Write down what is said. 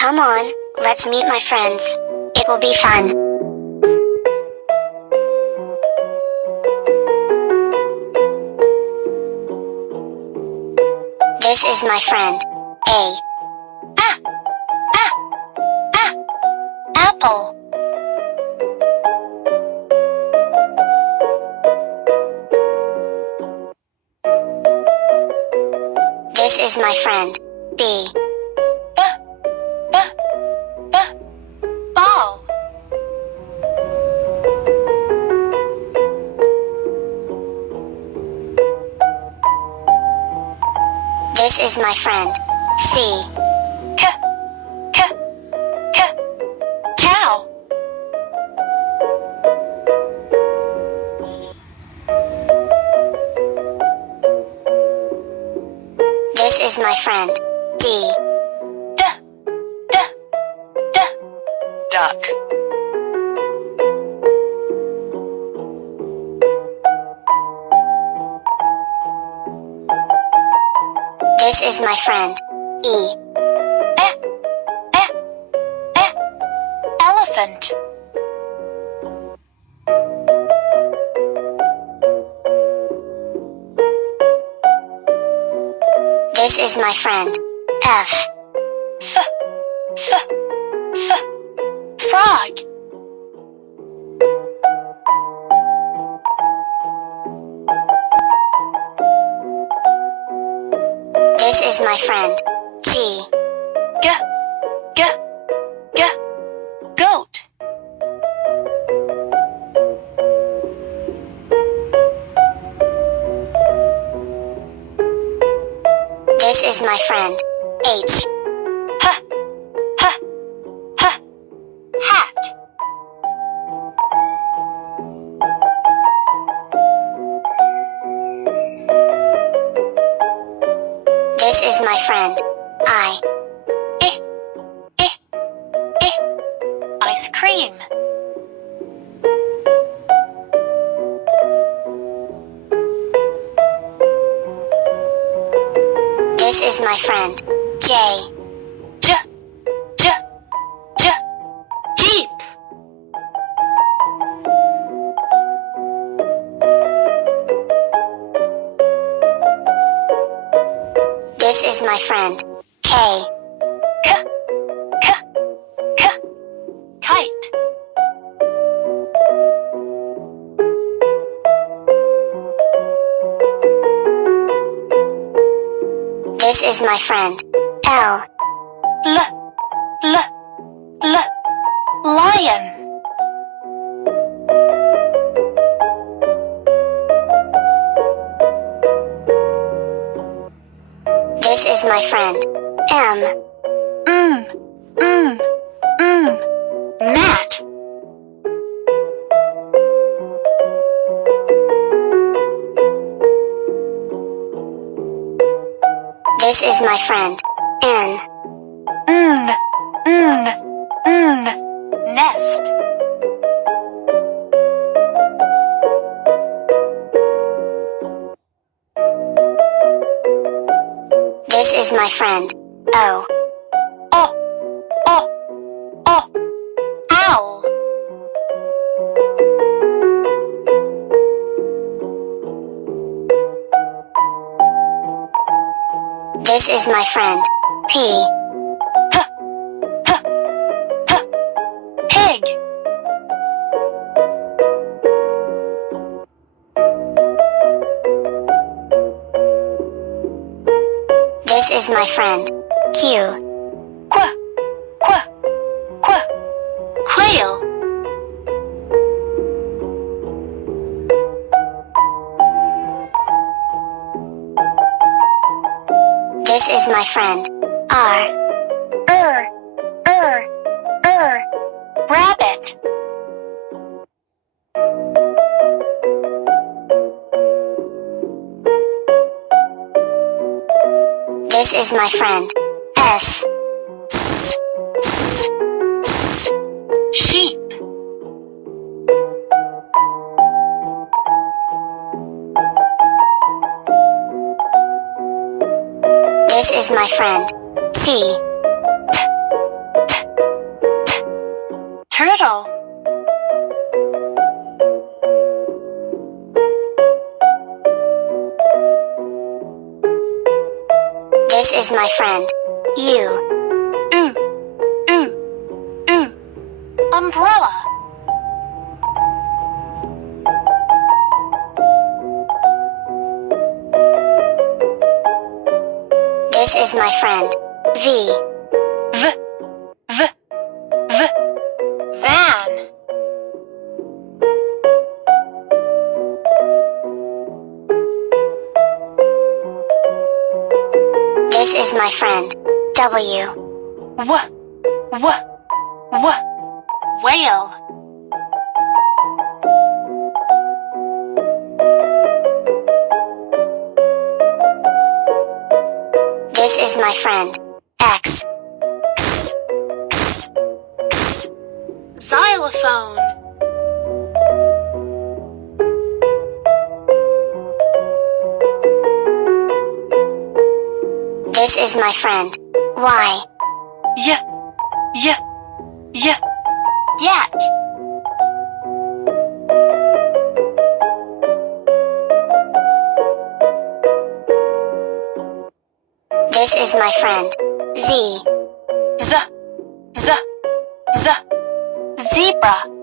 Come on, let's meet my friends. It will be fun. This is my friend, A. Apple. This is my friend, B. Ball. This is my friend, C. Cow. This is my friend, D. Duck. This is my friend, E. Elephant. This is my friend, F. Frog. This is my friend, G. Goat. This is my friend, H. Hat. This is my friend, I. Ice cream. This is my friend, J. Jeep. This is my friend, K. Kite. This is my friend, L. Lion. This is my friend, M. Mat. This is my friend, N. Nest. This is my friend, O. Owl. This is my friend, P. Pig. This is my friend, Q. Quail. This is my friend, R. Rabbit. This is my friend, S. Sheep. This is my friend, T. Turtle. This is my friend. U. Umbrella. This is my friend. V. Van. This is my friend. W. Whale. This is my friend. X. Xylophone. This is my friend. Y. Yak. This is my friend. Z. Zebra.